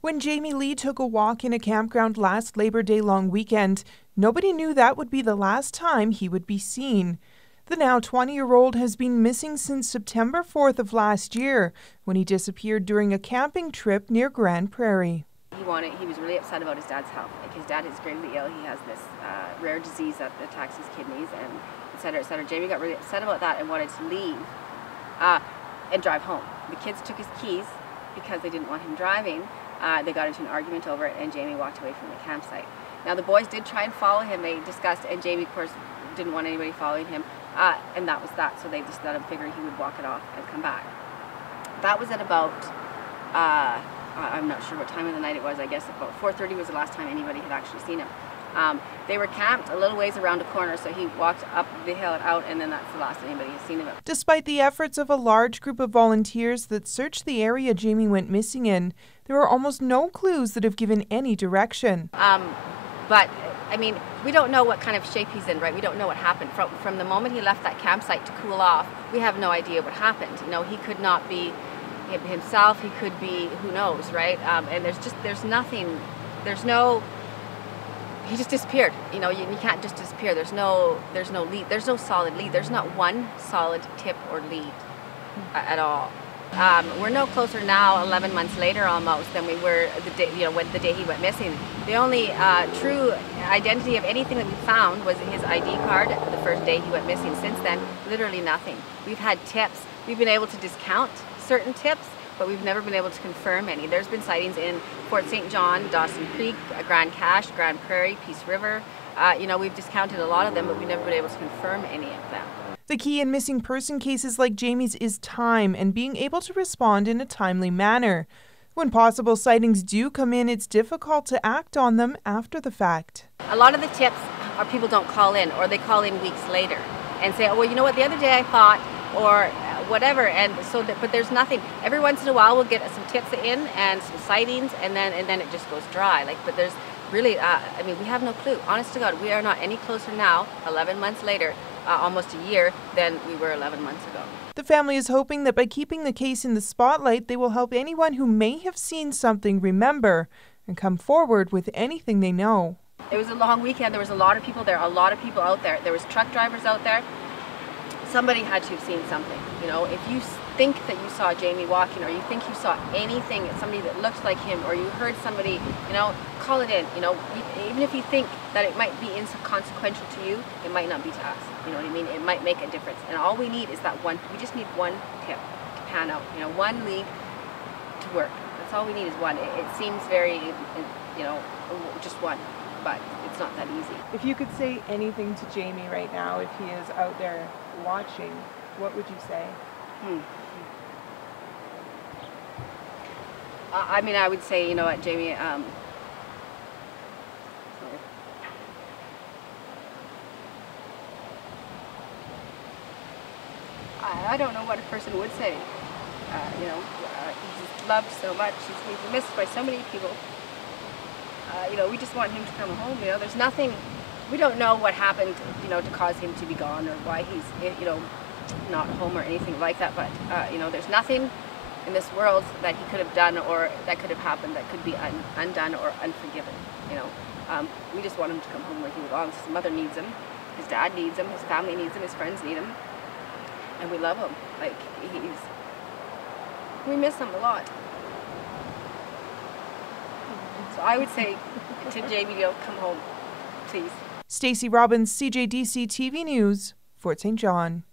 When Jamie Lee took a walk in a campground last Labor Day long weekend, nobody knew that would be the last time he would be seen. The now 20-year-old has been missing since September 4th of last year, when he disappeared during a camping trip near Grande Prairie. He was really upset about his dad's health. Like, his dad is gravely ill. He has this rare disease that attacks his kidneys, and et cetera, et cetera. Jamie got really upset about that and wanted to leave and drive home. The kids took his keys because they didn't want him driving. They got into an argument over it, and Jamie walked away from the campsite. Now, the boys did try and follow him. They discussed, and Jamie, of course, didn't want anybody following him, and that was that. So they just let him figure he would walk it off and come back. That was at about, I'm not sure what time of the night it was. I guess about 4:30 was the last time anybody had actually seen him. They were camped a little ways around a corner, so he walked up the hill and out, and then that's the last anybody has seen of him. Despite the efforts of a large group of volunteers that searched the area Jamie went missing in, there are almost no clues that have given any direction. But, I mean, we don't know what kind of shape he's in, right? We don't know what happened. From the moment he left that campsite to cool off, we have no idea what happened. You know, he could not be himself, he could be, who knows, right? And there's nothing, he just disappeared. You know, you can't just disappear. There's no lead, there's no solid lead. There's not one solid tip or lead at all. We're no closer now, 11 months later almost, than we were the day he went missing. The only true identity of anything that we found was his ID card the first day he went missing. Since then, literally nothing. We've had tips. We've been able to discount certain tips, but we've never been able to confirm any. There's been sightings in Fort St. John, Dawson Creek, Grand Cache, Grande Prairie, Peace River. We've discounted a lot of them, but we've never been able to confirm any of them. The key in missing person cases like Jamie's is time and being able to respond in a timely manner. When possible sightings do come in, it's difficult to act on them after the fact. A lot of the tips are people don't call in, or they call in weeks later and say, oh, well, you know what, the other day I thought, or whatever, and so but there's nothing. Every once in a while we'll get some tips in and some sightings, and then it just goes dry. But there's really, we have no clue. Honest to God, we are not any closer now, 11 months later, almost a year, than we were 11 months ago. The family is hoping that by keeping the case in the spotlight, they will help anyone who may have seen something remember and come forward with anything they know. It was a long weekend. There was a lot of people there, a lot of people out there. There was truck drivers out there. Somebody had to have seen something. You know, if you think that you saw Jamie walking, or you think you saw anything, somebody that looks like him, or you heard somebody, you know, call it in. You know, even if you think that it might be inconsequential to you, it might not be to us. You know what I mean? It might make a difference. And all we need is that one. We just need one tip to pan out. You know, one lead to work. That's all we need is one. It seems very, you know, just one, but it's not that easy. If you could say anything to Jamie right now, if he is out there watching, what would you say? I would say, you know what, Jamie, I don't know what a person would say. He's loved so much. He's missed by so many people. We just want him to come home. You know, there's nothing. We don't know what happened, you know, to cause him to be gone, or why he's, you know, not home or anything like that. But there's nothing in this world that he could have done or that could have happened that could be undone or unforgiven. You know, we just want him to come home where he belongs. His mother needs him. His dad needs him. His family needs him. His friends need him. And we love him. We miss him a lot. So I would say to Jamie, come home, please. Stacey Robbins, CJDC TV News, Fort St. John.